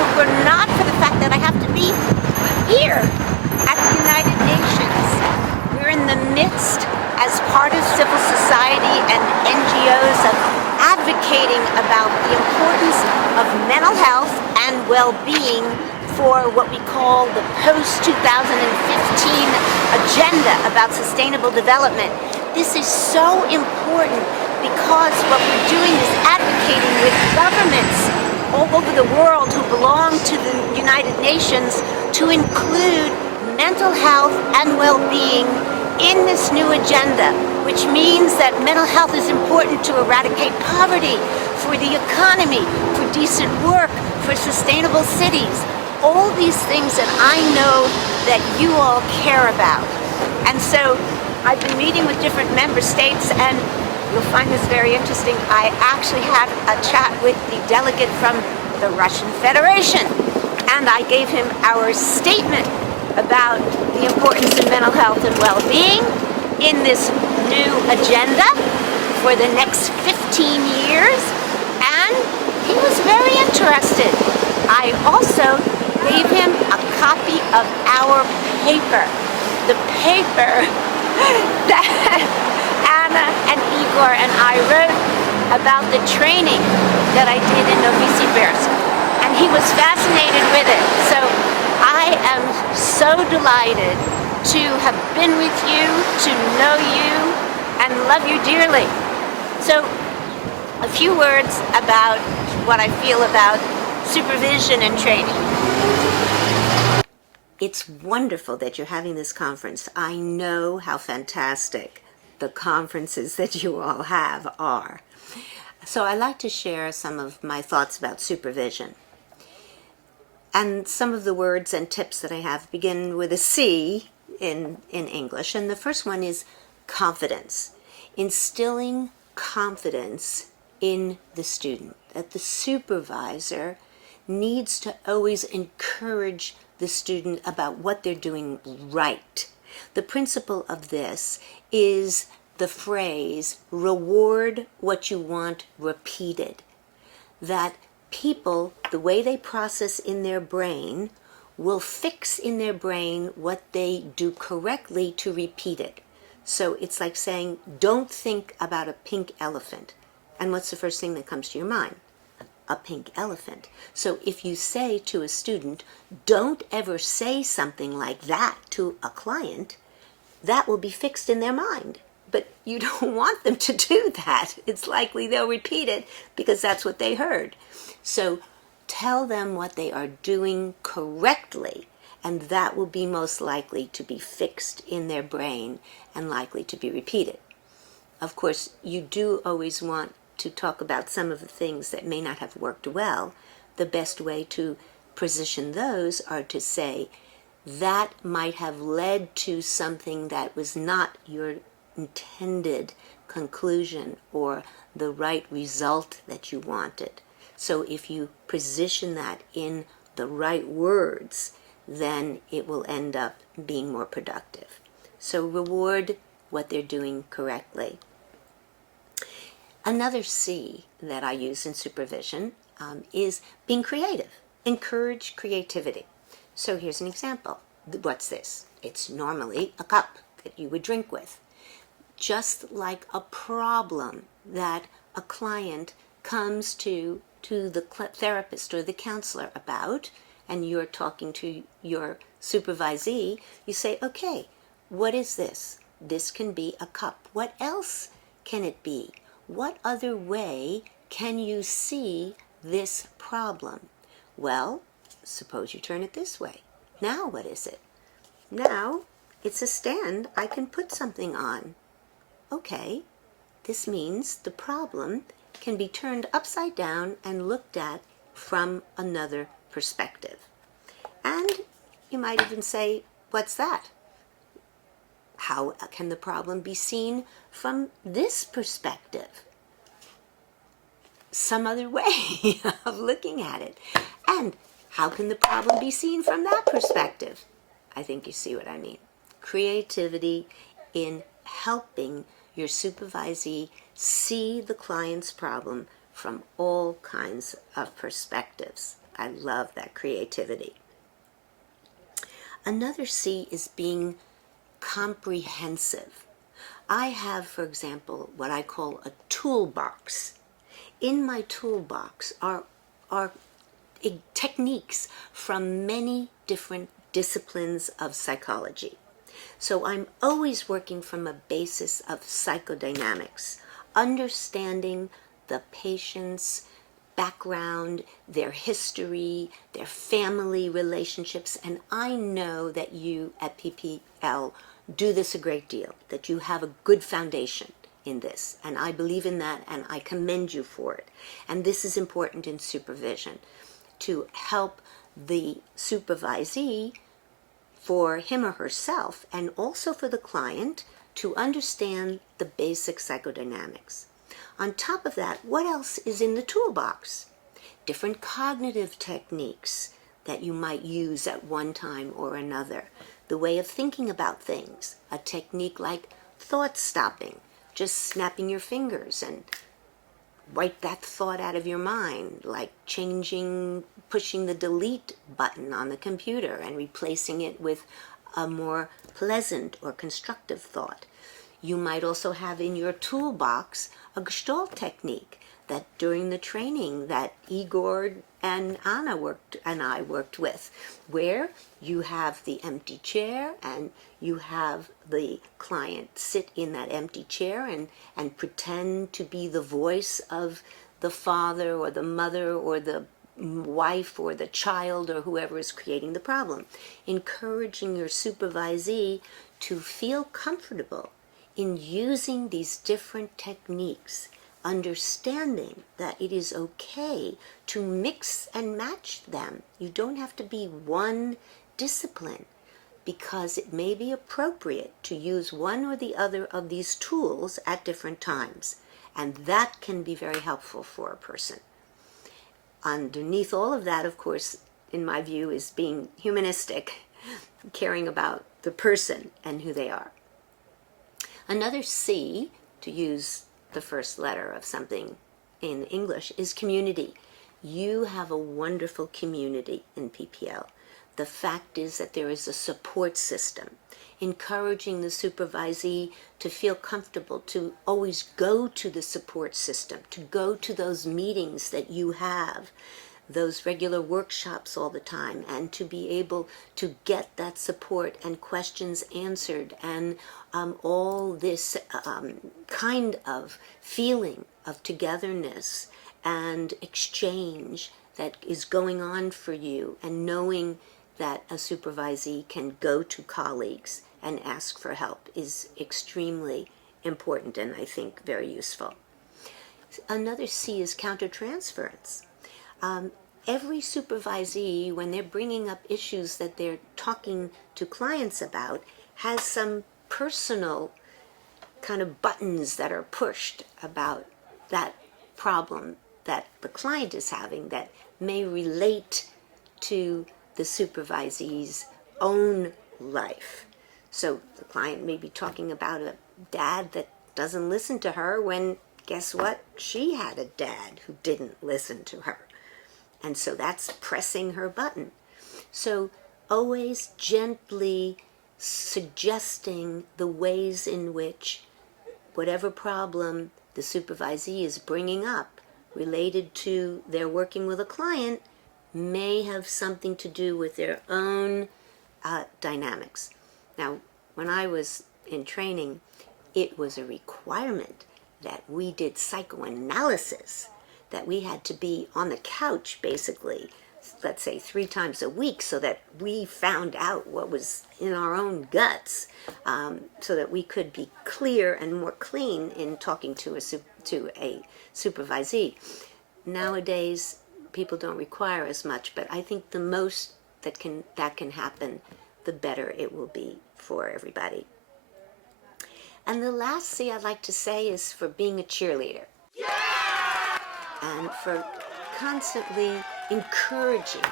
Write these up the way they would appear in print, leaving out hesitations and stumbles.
it were not for the fact that I have to be here at the United Nations. We're in the midst, as part of civil society and NGOs, of advocating about the importance of mental health and well-being for what we call the post-2015 agenda about sustainable development. This is so important because what we're doing is advocating with governments all over the world who belong to the United Nations to include mental health and well-being in this new agenda, which means that mental health is important to eradicate poverty, for the economy, for decent work, for sustainable cities. All these things that I know that you all care about. And so I've been meeting with different member states, and you'll find this very interesting. I actually had a chat with the delegate from the Russian Federation, and I gave him our statement about the importance of mental health and well-being in this new agenda for the next 15 years, and he was very interested. I also gave him a copy of our paper, the paper that Anna and Igor and I wrote about the training that I did in Novosibirsk, and he was fascinated with it. So I am so delighted to have been with you, to know you, and love you dearly. So a few words about what I feel about supervision and training. It's wonderful that you're having this conference. I know how fantastic the conferences that you all have are. So I'd like to share some of my thoughts about supervision. And some of the words and tips that I have begin with a C in English. And the first one is confidence. Instilling confidence in the student, that the supervisor needs to always encourage the student about what they're doing right. The principle of this is the phrase, reward what you want repeated. That people, the way they process in their brain, will fix in their brain what they do correctly to repeat it. So it's like saying, don't think about a pink elephant. And what's the first thing that comes to your mind? A pink elephant. So if you say to a student, don't ever say something like that to a client, that will be fixed in their mind. But you don't want them to do that. It's likely they'll repeat it because that's what they heard. So tell them what they are doing correctly, and that will be most likely to be fixed in their brain and likely to be repeated. Of course, you do always want to talk about some of the things that may not have worked well. The best way to position those are to say, that might have led to something that was not your intended conclusion or the right result that you wanted. So if you position that in the right words, then it will end up being more productive. So reward what they're doing correctly. Another C that I use in supervision is being creative. Encourage creativity. So here's an example. What's this? It's normally a cup that you would drink with. Just like a problem that a client comes to the therapist or the counselor about, and you're talking to your supervisee, you say, okay, what is this? This can be a cup. What else can it be? What other way can you see this problem? Well, suppose you turn it this way. Now what is it? Now it's a stand I can put something on. Okay, this means the problem can be turned upside down and looked at from another perspective. And you might even say, what's that? How can the problem be seen from this perspective? Some other way of looking at it. And how can the problem be seen from that perspective? I think you see what I mean. Creativity in helping your supervisee see the client's problem from all kinds of perspectives. I love that creativity. Another C is being comprehensive. I have, for example, what I call a toolbox. In my toolbox are techniques from many different disciplines of psychology. So I'm always working from a basis of psychodynamics, understanding the patient's background, their history, their family relationships, and I know that you at PPL do this a great deal, that you have a good foundation in this, and I believe in that, and I commend you for it. And this is important in supervision, to help the supervisee, for him or herself, and also for the client, to understand the basic psychodynamics. On top of that, what else is in the toolbox? Different cognitive techniques that you might use at one time or another. The way of thinking about things, a technique like thought stopping, just snapping your fingers and wipe that thought out of your mind, like pushing the delete button on the computer and replacing it with a more pleasant or constructive thought. You might also have in your toolbox a Gestalt technique that during the training that Igor and Anna I worked with, where you have the empty chair and you have the client sit in that empty chair and pretend to be the voice of the father or the mother or the wife or the child or whoever is creating the problem. Encouraging your supervisee to feel comfortable in using these different techniques, understanding that it is okay to mix and match them. You don't have to be one discipline, because it may be appropriate to use one or the other of these tools at different times, and that can be very helpful for a person. Underneath all of that, of course, in my view, is being humanistic, caring about the person and who they are. Another C, to use the first letter of something in English, is community. You have a wonderful community in PPL. The fact is that there is a support system, encouraging the supervisee to feel comfortable to always go to the support system, to go to those meetings that you have, those regular workshops all the time, and to be able to get that support and questions answered, and all this kind of feeling of togetherness and exchange that is going on for you, and knowing that a supervisee can go to colleagues and ask for help is extremely important and I think very useful. Another C is countertransference. Every supervisee, when they're bringing up issues that they're talking to clients about, has some personal kind of buttons that are pushed about that problem that the client is having that may relate to the supervisee's own life. So the client may be talking about a dad that doesn't listen to her when, guess what? She had a dad who didn't listen to her. And so that's pressing her button. So always gently suggesting the ways in which whatever problem the supervisee is bringing up related to their working with a client may have something to do with their own dynamics. Now, when I was in training, it was a requirement that we did psychoanalysis, that we had to be on the couch basically, let's say 3 times a week, so that we found out what was in our own guts, so that we could be clear and more clean in talking to a supervisee. Nowadays, people don't require as much, but I think the most that can happen, the better it will be for everybody. And the last C I'd like to say is for being a cheerleader. And for constantly encouraging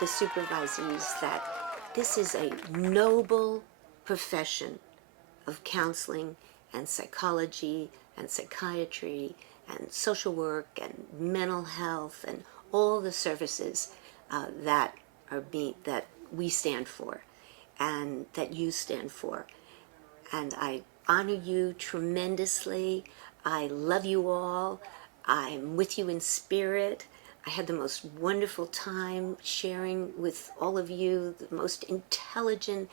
the supervisees that this is a noble profession of counseling and psychology and psychiatry and social work and mental health and all the services that we stand for, and that you stand for. And I honor you tremendously. I love you all. I'm with you in spirit. I had the most wonderful time sharing with all of you, the most intelligent,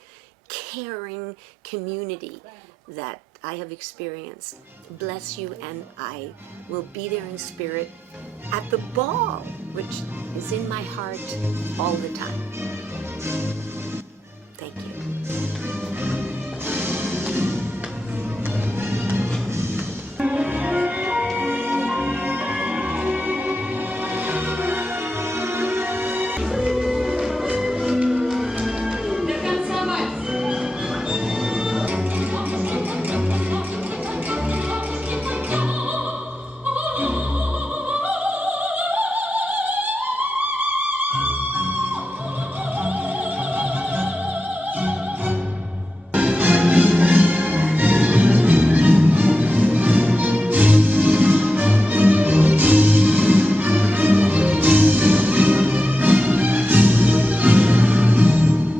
caring community that I have experienced. Bless you, and I will be there in spirit at the ball, which is in my heart all the time.